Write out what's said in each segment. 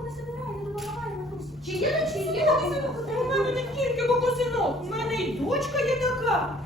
нікого не забирає, не допомагає матусі. Чи є на чи є? У мене не тільки синок у мене і дочка є така.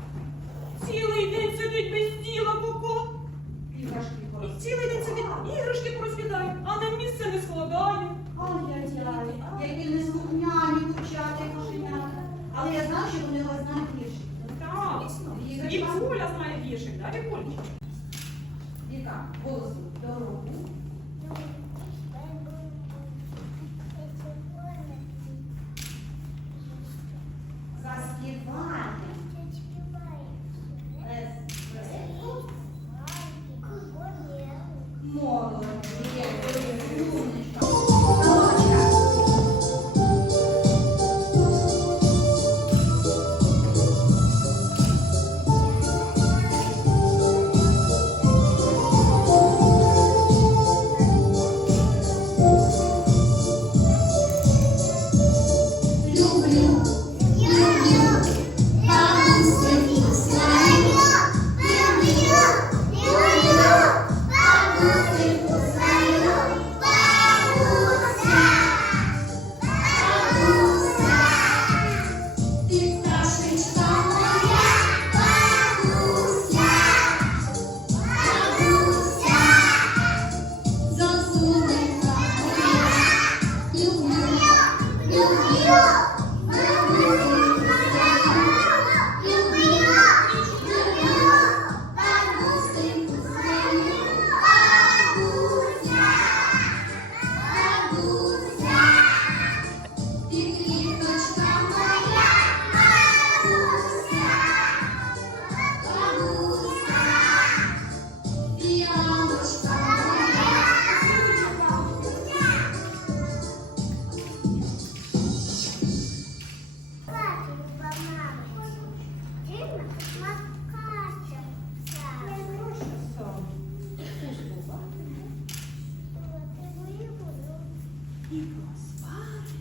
і проспали,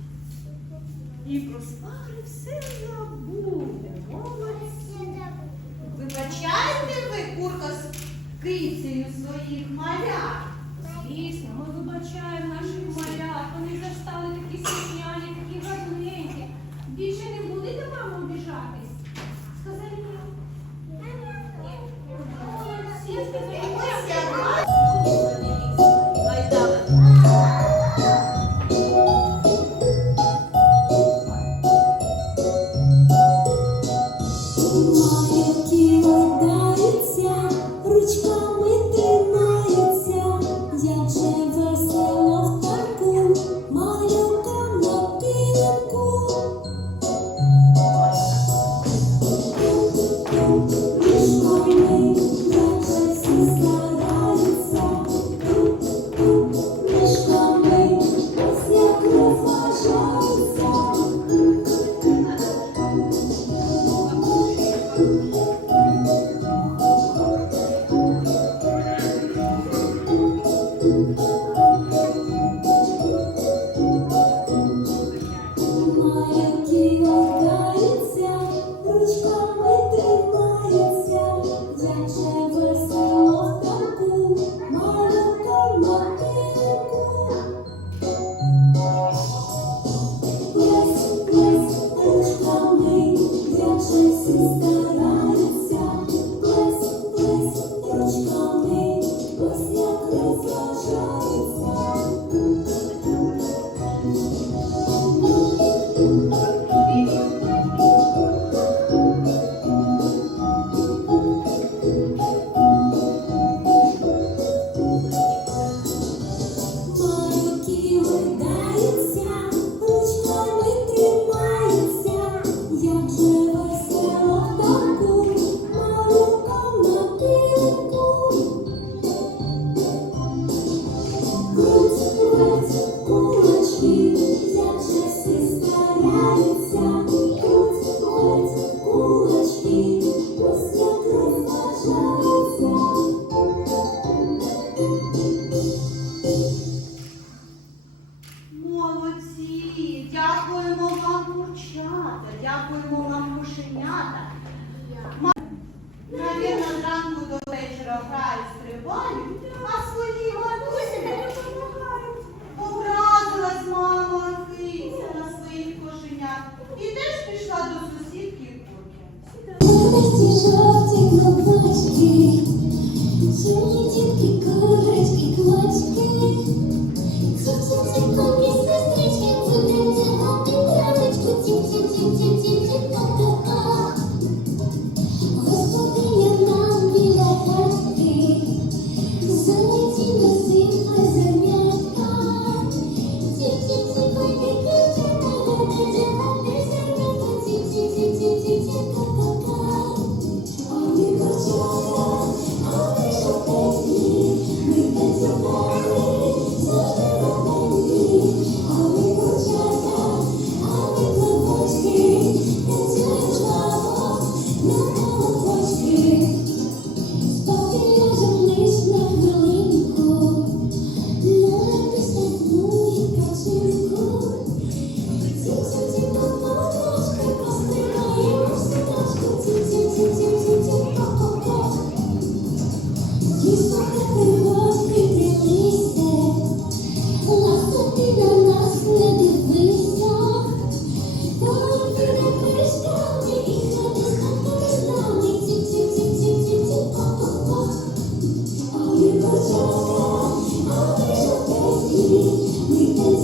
і проспали все забуде. Молодці. Вибачайте ви курка з кицею своїх малят. Звісно, ми вибачаємо наших малят. Вони вже стали такі сім'яні, такі гарненькі. Більше не будете вам обіжатись. Сказали ні. Молодці. дівчата, дякуємо вам кушенята. Навірно, зранку до вечора грають стрибають, а свої матусі не допомагають. Образилась мама киця на своїх кошенят. І теж пішла до сусідки курки. Сині дітки